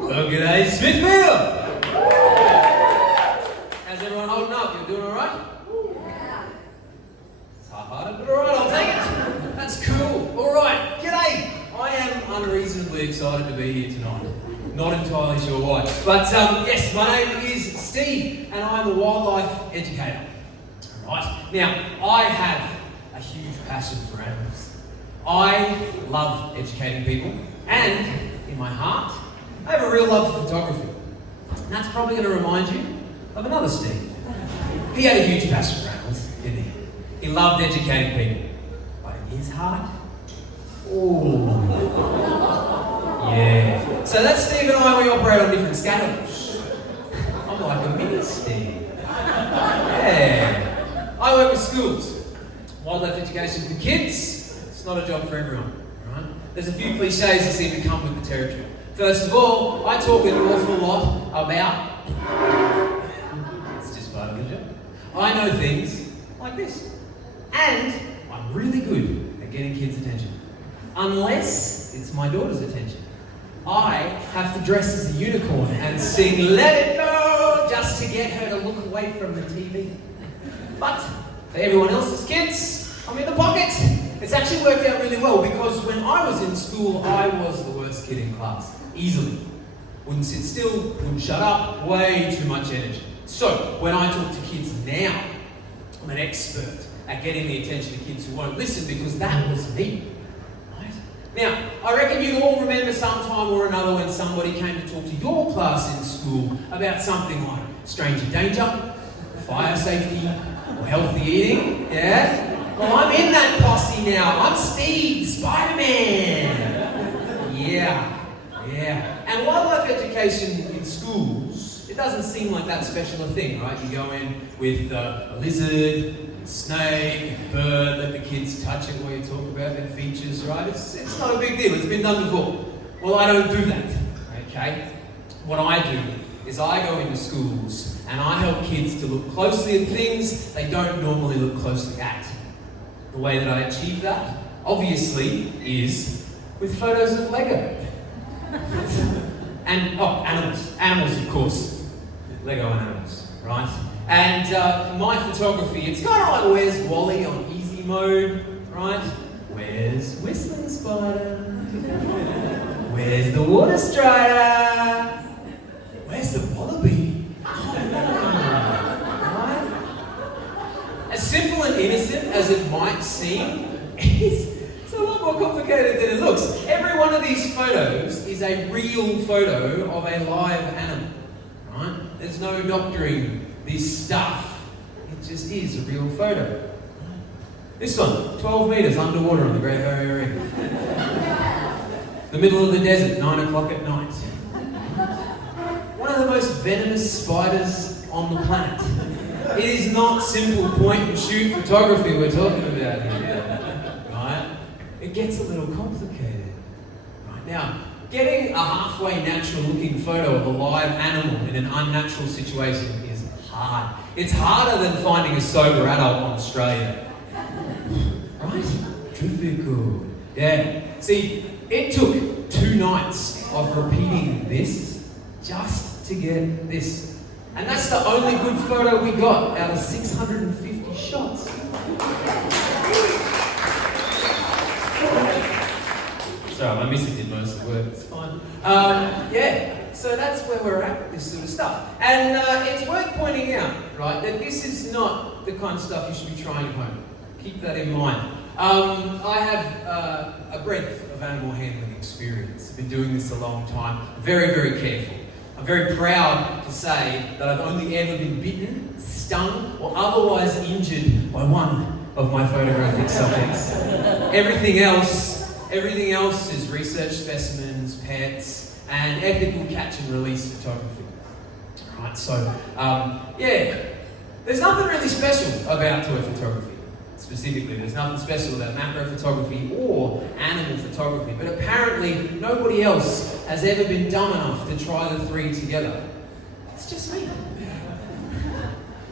Well, g'day, Smithfield! How's everyone holding up? You doing alright? Yeah. It's half-hearted, but alright, I'll take it. That's cool. Alright, g'day! I am unreasonably excited to be here tonight. Not entirely sure why. But yes, my name is Steve, and I'm a wildlife educator. Alright, now, I have a huge passion for animals. I love educating people, and in my heart, I have a real love for photography. And that's probably going to remind you of another Steve. He had a huge passion for animals, didn't he? He loved educating people. But in his heart, oh, yeah. So that's Steve and I, we operate on different scales. I'm like a mini Steve. Yeah. I work with schools. Wildlife education for kids, it's not a job for everyone, right? There's a few cliches that seem to come with the territory. First of all, I talk an awful lot about... It's just part of the job. I know things like this. And I'm really good at getting kids' attention. Unless it's my daughter's attention. I have to dress as a unicorn and sing "Let It Go" just to get her to look away from the TV. But for everyone else's kids, I'm in the pocket. It's actually worked out really well because when I was in school, I was the worst kid in class. Easily. Wouldn't sit still, wouldn't shut up, way too much energy. So, when I talk to kids now, I'm an expert at getting the attention of kids who won't listen because that was me. Right? Now, I reckon you all remember sometime or another when somebody came to talk to your class in school about something like stranger danger, fire safety, or healthy eating, yeah? Well, I'm in that posse now. I'm Steve, Spider-Man. Yeah. And wildlife education in schools, it doesn't seem like that special a thing, right? You go in with a lizard, a snake, a bird, let the kids touch it while you talk about their features, right? It's not a big deal. It's been done before. Well, I don't do that, okay? What I do is I go into schools and I help kids to look closely at things they don't normally look closely at. The way that I achieve that, obviously, is with photos of Lego. And, animals. Animals, of course. Lego and animals, right? And my photography, it's kind of like Where's Wally on easy mode, right? Where's Whistling Spider? Where's the Water Strider? Where's the Wallaby? Right? As simple and innocent as it might seem, it's a lot more complicated than it looks. Every one of these photos is a real photo of a live animal, right? There's no doctoring this stuff. It just is a real photo. This one, 12 metres underwater on the Great Barrier Reef. The middle of the desert, 9 o'clock at night. One of the most venomous spiders on the planet. It is not simple point and shoot photography we're talking about here, right? It gets a little complicated. Right now, getting a halfway natural looking photo of a live animal in an unnatural situation is hard. It's harder than finding a sober adult on Australia. Right? Difficult. Yeah. See, it took 2 nights of repeating this just to get this. And that's the only good photo we got out of 650 shots. Sorry, my missus did most of the work, it's fine. Yeah, so that's where we're at with this sort of stuff. And it's worth pointing out, right, that this is not the kind of stuff you should be trying at home. Keep that in mind. I have a breadth of animal handling experience. I've been doing this a long time. Very, very careful. I'm very proud to say that I've only ever been bitten, stung, or otherwise injured by one of my photographic subjects. Everything else is research specimens, pets, and ethical catch and release photography. Right, so, yeah, there's nothing really special about toy photography. Specifically, there's nothing special about macro photography or animal photography, but apparently nobody else has ever been dumb enough to try the 3 together. It's just me.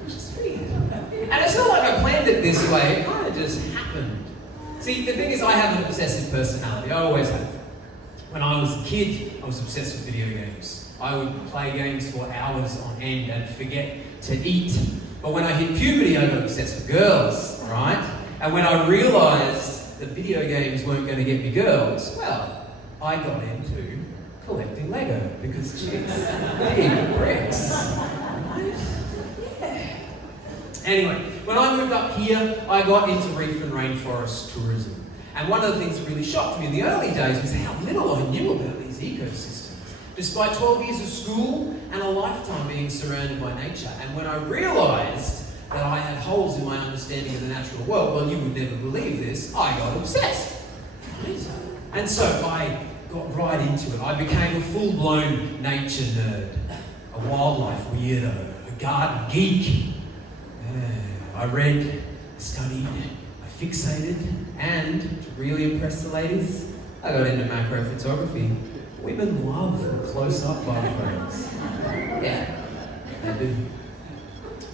It's just me. And it's not like I planned it this way, it kind of just happened. See, the thing is I have an obsessive personality, I always have. When I was a kid, I was obsessed with video games. I would play games for hours on end and forget to eat. But when I hit puberty, I got obsessed with girls, right? And when I realised that video games weren't going to get me girls, well, I got into collecting Lego because chicks need bricks. Yeah. Anyway, when I moved up here, I got into reef and rainforest tourism. And one of the things that really shocked me in the early days was how little I knew about these ecosystems. Despite 12 years of school and a lifetime being surrounded by nature. And when I realised that I had holes in my understanding of the natural world, well, you would never believe this, I got obsessed. And so I got right into it. I became a full-blown nature nerd, a wildlife weirdo, a garden geek. I read, studied, I fixated, and to really impress the ladies, I got into macro photography. Women love close-up bug photos. Yeah, they do.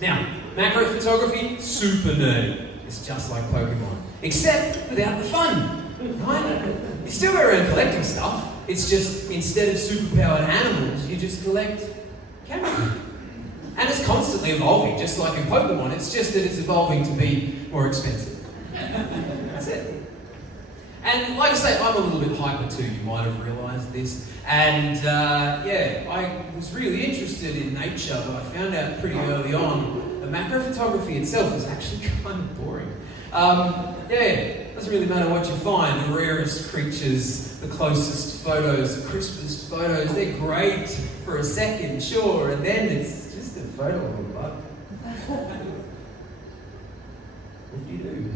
Now, macro photography, super nerdy. It's just like Pokemon, except without the fun, right? You still go around collecting stuff. It's just, instead of superpowered animals, you just collect cameras. And it's constantly evolving, just like in Pokemon. It's just that it's evolving to be more expensive. That's it. And like I say, I'm a little bit hyper too, you might have realised this. And I was really interested in nature, but I found out pretty early on that macro photography itself was actually kind of boring. It doesn't really matter what you find. The rarest creatures, the closest photos, the crispest photos, they're great for a second, sure, and then it's just a photo of a bug. What do you do?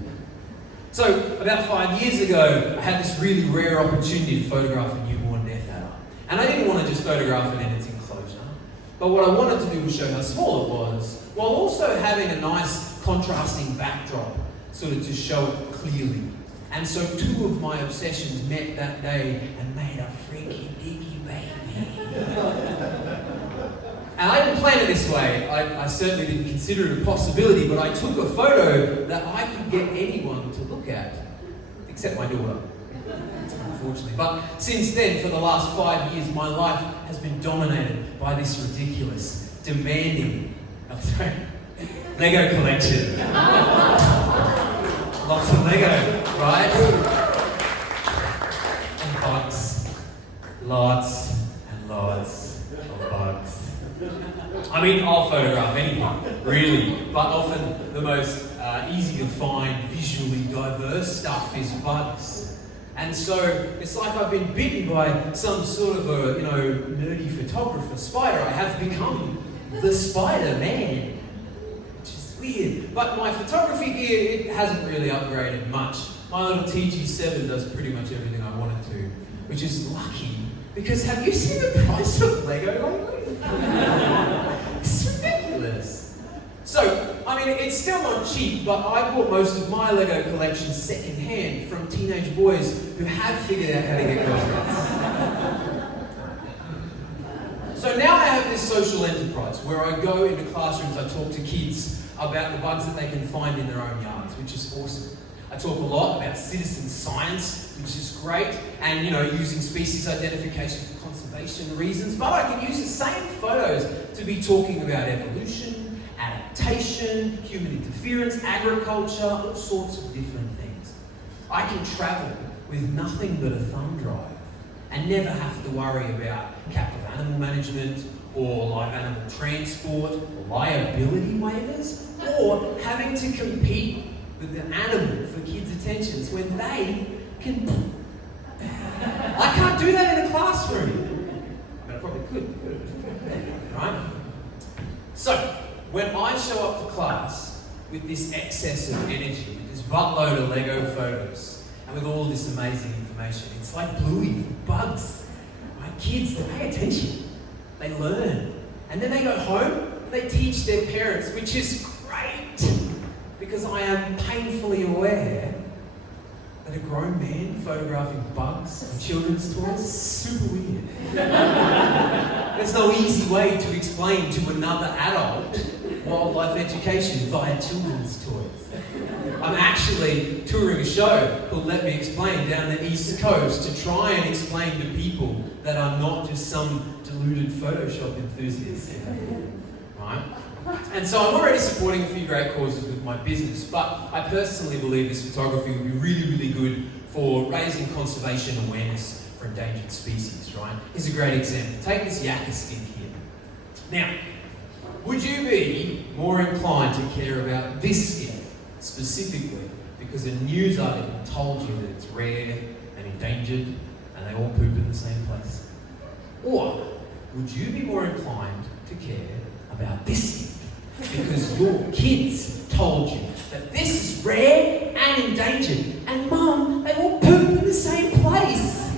So, about 5 years ago, I had this really rare opportunity to photograph a newborn death adder. And I didn't want to just photograph it in its enclosure, but what I wanted to do was show how small it was, while also having a nice contrasting backdrop, sort of to show it clearly. And so 2 of my obsessions met that day and made a freaky diggy baby. And I didn't plan it this way. I certainly didn't consider it a possibility, but I took a photo that I could get anyone to look at, except my daughter, unfortunately. But since then, for the last 5 years, my life has been dominated by this ridiculous, demanding, Lego collection. Lots of Lego, right? And bugs. Lots and lots of bugs. I mean, I'll photograph anything, really, but often the most easy to find, visually diverse stuff is bugs. And so it's like I've been bitten by some sort of a, nerdy photographer spider. I have become the Spider-Man, which is weird. But my photography gear, it hasn't really upgraded much. My little TG7 does pretty much everything I want it to, which is lucky. Because have you seen the price of Lego lately? It's ridiculous. So, I mean, it's still not cheap, but I bought most of my Lego collection second-hand from teenage boys who have figured out how to get girlfriends. So now I have this social enterprise where I go into classrooms, I talk to kids about the bugs that they can find in their own yards, which is awesome. I talk a lot about citizen science, which is great, and using species identification for conservation reasons, but I can use the same photos to be talking about evolution, adaptation, human interference, agriculture, all sorts of different things. I can travel with nothing but a thumb drive and never have to worry about captive animal management or live animal transport or liability waivers or having to compete with the animal for kids' attentions when they can... I can't do that in a classroom. I mean, I probably could. Right? So, when I show up to class with this excess of energy, with this buttload of Lego photos, and with all this amazing information, it's like Bluey for bugs. My kids, they pay attention. They learn. And then they go home and they teach their parents, which is great. Because I am painfully aware that a grown man photographing bugs and children's toys is super weird. There's no easy way to explain to another adult wildlife education via children's toys. I I'm actually touring a show called Let Me Explain down the East Coast to try and explain to people that I'm not just some deluded Photoshop enthusiast. Right? And so I'm already supporting a few great causes with my business, but I personally believe this photography would be really, really good for raising conservation awareness for endangered species, right? Here's a great example. Take this yakka skink here. Now, would you be more inclined to care about this skink specifically because a news article told you that it's rare and endangered and they all poop in the same place? Or would you be more inclined to care about this skink because your kids told you that this is rare and endangered and Mum, they all poop in the same place?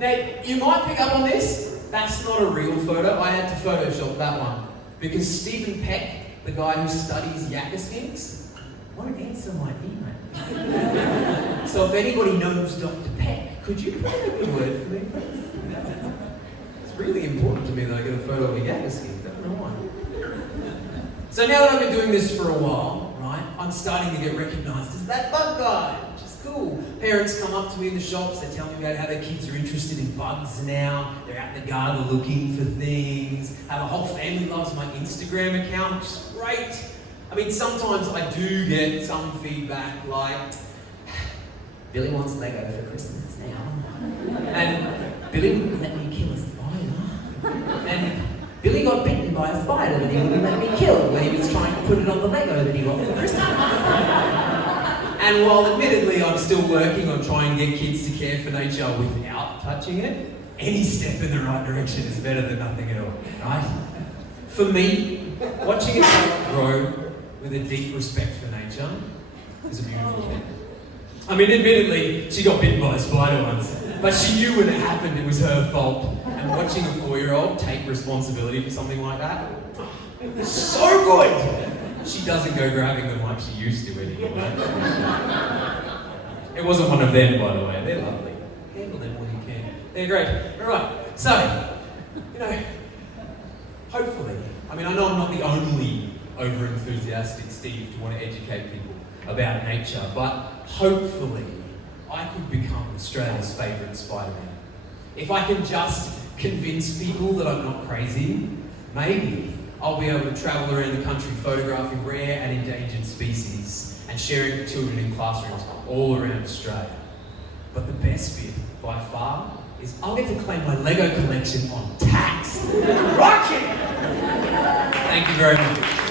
Now, you might pick up on this. That's not a real photo. I had to Photoshop that one because Stephen Peck, the guy who studies yakka skinks, won't answer my email. So if anybody knows Dr. Peck, could you put in a good word for me, please? It's really important to me that I get a photo of a yakka skink. I don't know why. So now that I've been doing this for a while, right, I'm starting to get recognised as that bug guy, which is cool. Parents come up to me in the shops, they tell me about how their kids are interested in bugs now, they're out in the garden looking for things, how the whole family loves my Instagram account, which is great. I mean, sometimes I do get some feedback like, Billy wants Lego for Christmas now, and Billy wouldn't let me kill a spider, and Billy got bitten by a spider that he wouldn't let me kill when he was trying to put it on the Lego that he got for Christmas. And while admittedly I'm still working on trying to get kids to care for nature without touching it, any step in the right direction is better than nothing at all, right? For me, watching a child grow with a deep respect for nature is a beautiful thing. I mean, admittedly, she got bitten by a spider once, but she knew when it happened it was her fault. And watching a 4-year-old take responsibility for something like that, it's so good! She doesn't go grabbing them like she used to anymore. It wasn't one of them, by the way. They're lovely. Handle them when you can. They're great. Alright, so, hopefully, I mean, I know I'm not the only over-enthusiastic Steve to want to educate people about nature, but hopefully I could become Australia's favourite Spider-Man. If I can just convince people that I'm not crazy, maybe I'll be able to travel around the country photographing rare and endangered species and sharing with children in classrooms all around Australia. But the best bit, by far, is I'll get to claim my Lego collection on tax. Rocket! Thank you very much.